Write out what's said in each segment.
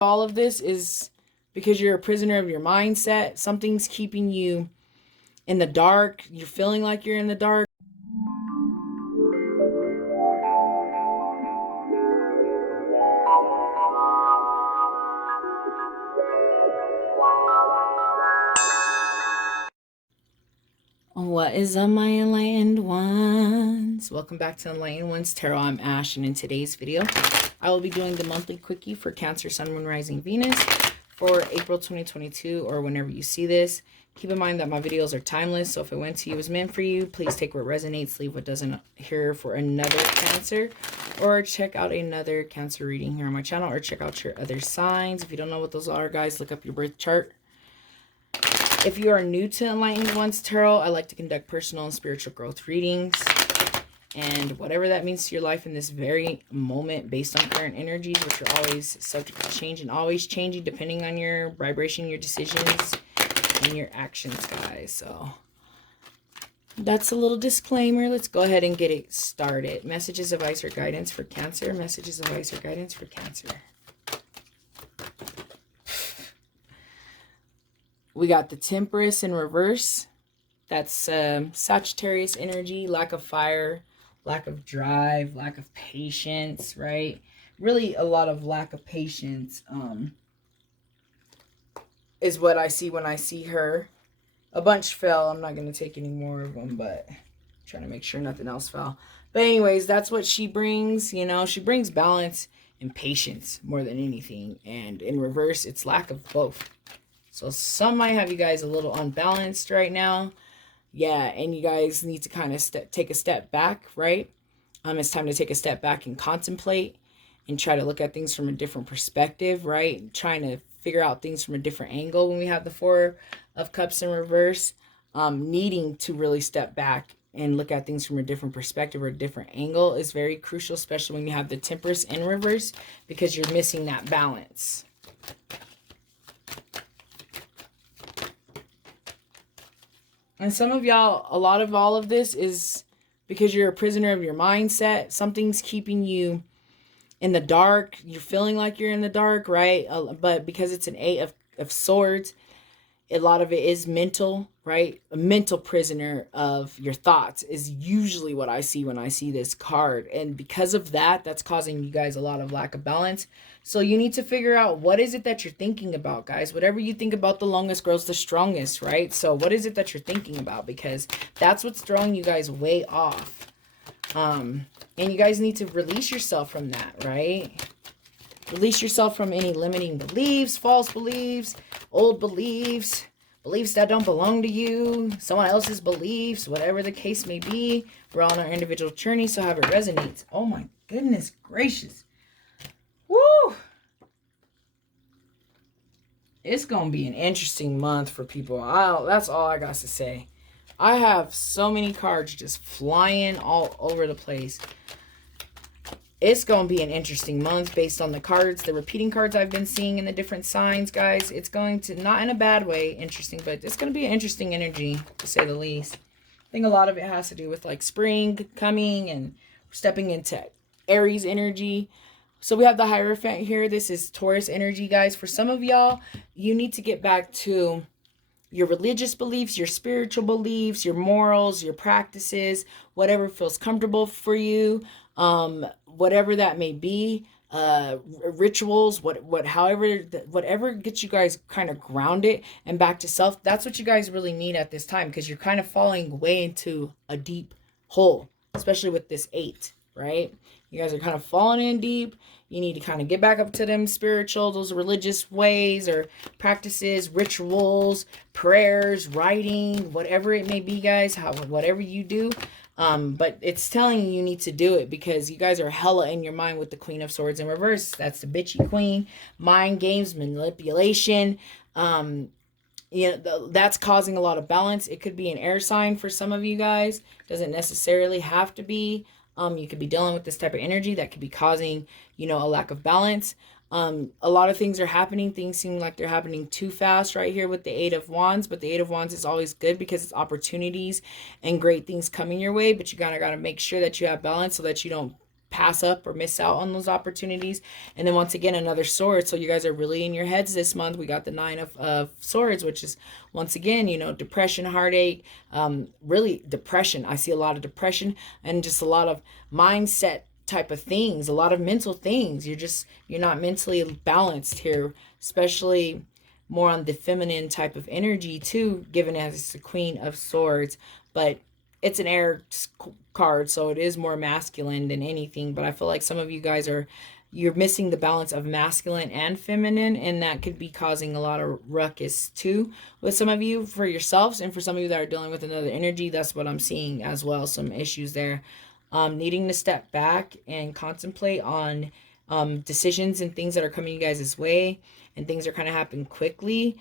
All of this is because you're a prisoner of your mindset. Something's keeping you in the dark. You're feeling like you're in the dark. What is up, my Enlightened Ones? Welcome back to Enlightened Ones Tarot. I'm Ash, and in today's video, I will be doing the monthly quickie for Cancer, Sun, Moon, Rising, Venus for April 2022, or whenever you see this. Keep in mind that my videos are timeless, so if it went to you as meant for you, please take what resonates, leave what doesn't here for another Cancer, or check out another Cancer reading here on my channel, or check out your other signs. If you don't know what those are, guys, look up your birth chart. If you are new to Enlightened Ones Tarot, I like to conduct personal and spiritual growth readings. And whatever that means to your life in this very moment based on current energies, which are always subject to change and always changing depending on your vibration, your decisions, and your actions, guys. So that's a little disclaimer. Let's go ahead and get it started. Messages, advice, or guidance for Cancer. Messages, advice, or guidance for Cancer. We got the Temperance in reverse. That's Sagittarius energy, lack of fire, lack of drive, lack of patience, right? Really a lot of lack of patience is what I see when I see her. A bunch fell. I'm not going to take any more of them, but I'm trying to make sure nothing else fell. But anyways, that's what she brings. You know, she brings balance and patience more than anything. And in reverse, it's lack of both. So some might have you guys a little unbalanced right now. Yeah, and you guys need to kind of take a step back, right? It's time to take a step back and contemplate and try to look at things from a different perspective, right? Trying to figure out things from a different angle when we have the Four of Cups in reverse. Needing to really step back and look at things from a different perspective or a different angle is very crucial, especially when you have the Temperance in reverse, because you're missing that balance. And some of y'all, a lot of all of this is because you're a prisoner of your mindset. Something's keeping you in the dark. You're feeling like you're in the dark, right? But because it's an Eight of Swords, a lot of it is mental, right? A mental prisoner of your thoughts is usually what I see when I see this card. And because of that, that's causing you guys a lot of lack of balance. So you need to figure out, what is it that you're thinking about, guys? Whatever you think about the longest grows the strongest, right? So what is it that you're thinking about? Because that's what's throwing you guys way off. And you guys need to release yourself from that, right? Release yourself from any limiting beliefs, false beliefs, old beliefs, beliefs that don't belong to you, someone else's beliefs, whatever the case may be. We're all on our individual journey, so however it resonates. Oh my goodness gracious. Woo! It's going to be an interesting month for people. That's all I got to say. I have so many cards just flying all over the place. It's going to be an interesting month based on the cards, the repeating cards I've been seeing in the different signs, guys. It's going to, not in a bad way, interesting, but it's going to be an interesting energy, to say the least. I think a lot of it has to do with like spring coming and stepping into Aries energy. So we have the Hierophant here. This is Taurus energy, guys. For some of y'all, you need to get back to your religious beliefs, your spiritual beliefs, your morals, your practices, whatever feels comfortable for you. Whatever that may be, rituals, whatever gets you guys kind of grounded and back to self. That's what you guys really need at this time, because you're kind of falling way into a deep hole, especially with this 8, right? You guys are kind of falling in deep. You need to kind of get back up to them spiritual, those religious ways or practices, rituals, prayers, writing, whatever it may be, guys, whatever you do. But it's telling you need to do it because you guys are hella in your mind with the Queen of Swords in reverse. That's the bitchy queen. Mind games, manipulation. That's causing a lot of balance. It could be an air sign for some of you guys. Doesn't necessarily have to be. You could be dealing with this type of energy that could be causing, a lack of balance. A lot of things are happening. Things seem like they're happening too fast right here with the Eight of Wands. But the Eight of Wands is always good because it's opportunities and great things coming your way. But you gotta make sure that you have balance so that you don't pass up or miss out on those opportunities. And then once again, another sword. So you guys are really in your heads this month. We got the 9 of swords, which is once again, you know, depression, heartache, really depression. I see a lot of depression and just a lot of mindset type of things, a lot of mental things. You're not mentally balanced here, especially more on the feminine type of energy too, given as it's the Queen of Swords. But it's an air card, so it is more masculine than anything. But I feel like some of you guys you're missing the balance of masculine and feminine, and that could be causing a lot of ruckus too with some of you for yourselves, and for some of you that are dealing with another energy. That's what I'm seeing as well, some issues there. Needing to step back and contemplate on decisions and things that are coming you guys' way, and things are kind of happening quickly.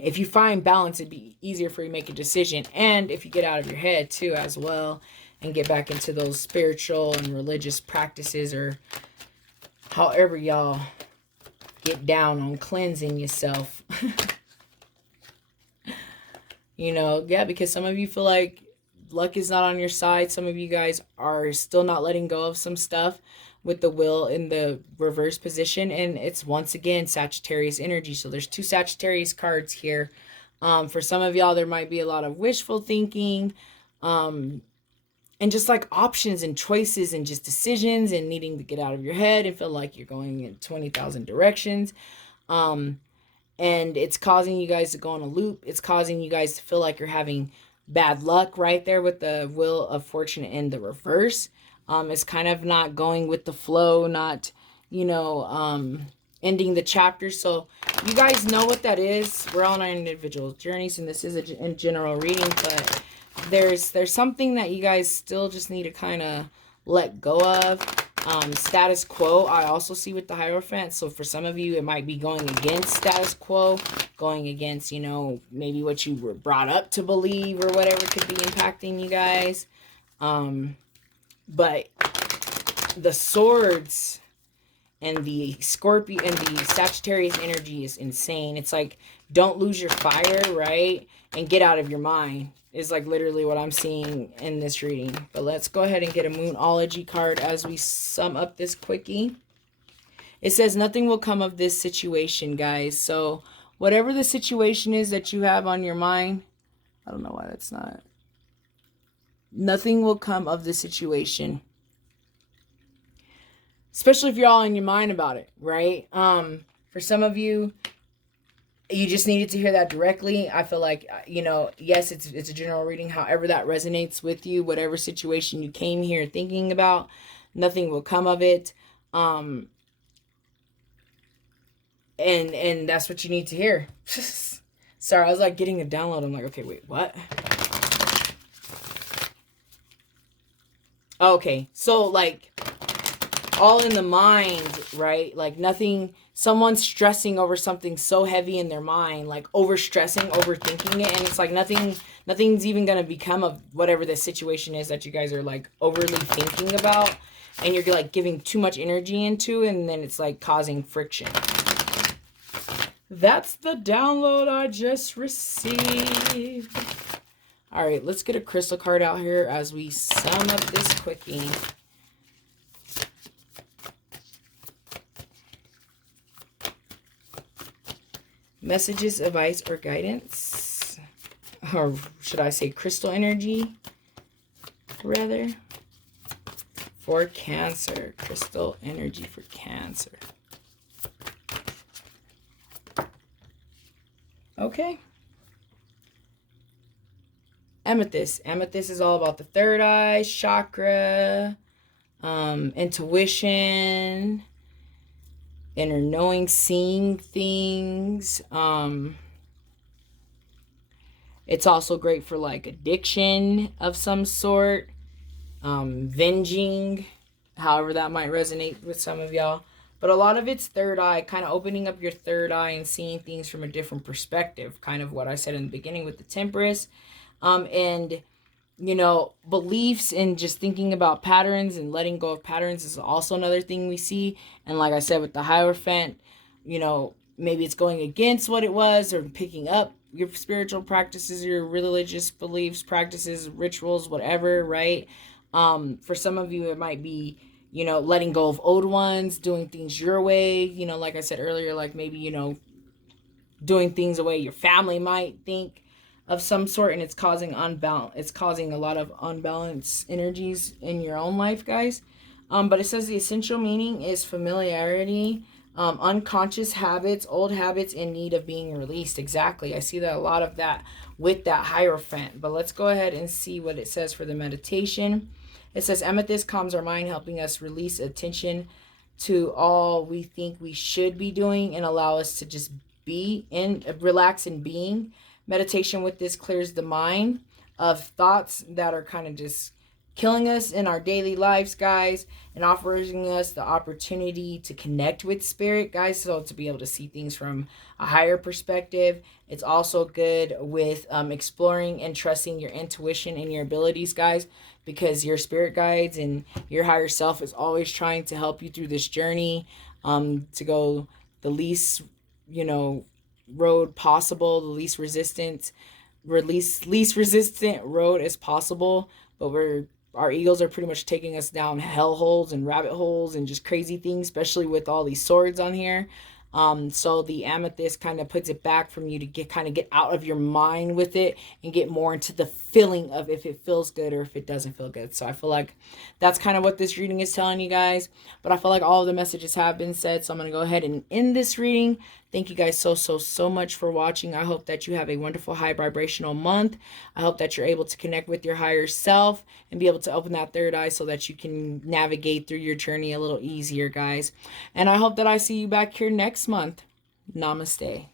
If you find balance, it'd be easier for you to make a decision. And if you get out of your head too as well, and get back into those spiritual and religious practices, or however y'all get down on cleansing yourself. You know, yeah, because some of you feel like luck is not on your side. Some of you guys are still not letting go of some stuff with the wheel in the reverse position, and it's once again Sagittarius energy. So there's 2 Sagittarius cards here. For some of y'all, there might be a lot of wishful thinking, and just like options and choices and just decisions, and needing to get out of your head and feel like you're going in 20,000 directions. And it's causing you guys to go on a loop. It's causing you guys to feel like you're having bad luck right there with the Wheel of Fortune in the reverse. It's kind of not going with the flow, not, you know, ending the chapter. So you guys know what that is. We're all on our individual journeys, and this is a general reading, but there's something that you guys still just need to kind of let go of. Status quo, I also see with the Hierophant. So for some of you, it might be going against status quo, going against, you know, maybe what you were brought up to believe or whatever could be impacting you guys. But the swords and the Scorpio and the Sagittarius energy is insane. It's like, don't lose your fire, right? And get out of your mind is like literally what I'm seeing in this reading. But let's go ahead and get a Moonology card as we sum up this quickie. It says nothing will come of this situation, guys. So whatever the situation is that you have on your mind, I don't know why that's not. Nothing will come of the situation. Especially if you're all in your mind about it, right? For some of you, you just needed to hear that directly. I feel like, you know, yes, it's a general reading. However that resonates with you, whatever situation you came here thinking about, nothing will come of it. And that's what you need to hear. Sorry, I was like getting a download. I'm like, okay, wait, what? Okay, so like all in the mind, right? Like nothing, someone's stressing over something so heavy in their mind, like overstressing, overthinking it, and it's like nothing's even gonna become of whatever the situation is that you guys are like overly thinking about, and you're like giving too much energy into, and then it's like causing friction. That's the download I just received. All right, let's get a crystal card out here as we sum up this quickie. Messages, advice, or guidance. Or should I say crystal energy, rather. For Cancer. Crystal energy for Cancer. Okay. Amethyst. Amethyst is all about the third eye, chakra, intuition, inner knowing, seeing things. It's also great for like addiction of some sort, venging, however that might resonate with some of y'all. But a lot of it's third eye, kind of opening up your third eye and seeing things from a different perspective. Kind of what I said in the beginning with the Temperance. And, you know, beliefs and just thinking about patterns and letting go of patterns is also another thing we see. And like I said with the Hierophant, you know, maybe it's going against what it was or picking up your spiritual practices, your religious beliefs, practices, rituals, whatever, right? For some of you, it might be, you know, letting go of old ones, doing things your way. You know, like I said earlier, like maybe, you know, doing things the way your family might think of some sort, and it's causing unbalance. It's causing a lot of unbalanced energies in your own life, guys. But it says the essential meaning is familiarity, unconscious habits, old habits in need of being released. Exactly. I see that a lot of that with that Hierophant. But let's go ahead and see what it says for the meditation. It says Amethyst calms our mind, helping us release attention to all we think we should be doing and allow us to just be in relax in being. Meditation with this clears the mind of thoughts that are kind of just killing us in our daily lives, guys, and offering us the opportunity to connect with spirit, guys, so to be able to see things from a higher perspective. It's also good with exploring and trusting your intuition and your abilities, guys, because your spirit guides and your higher self is always trying to help you through this journey, to go the least, you know, road possible, the least resistant road as possible. But our egos are pretty much taking us down hell holes and rabbit holes and just crazy things, especially with all these swords on here. So the Amethyst kind of puts it back from you to get out of your mind with it and get more into the feeling of if it feels good or if it doesn't feel good. So I feel like that's kind of what this reading is telling you guys. But I feel like all of the messages have been said, so I'm going to go ahead and end this reading. Thank you guys so much for watching. I hope that you have a wonderful high vibrational month. I hope that you're able to connect with your higher self and be able to open that third eye so that you can navigate through your journey a little easier, guys. And I hope that I see you back here next month. Namaste.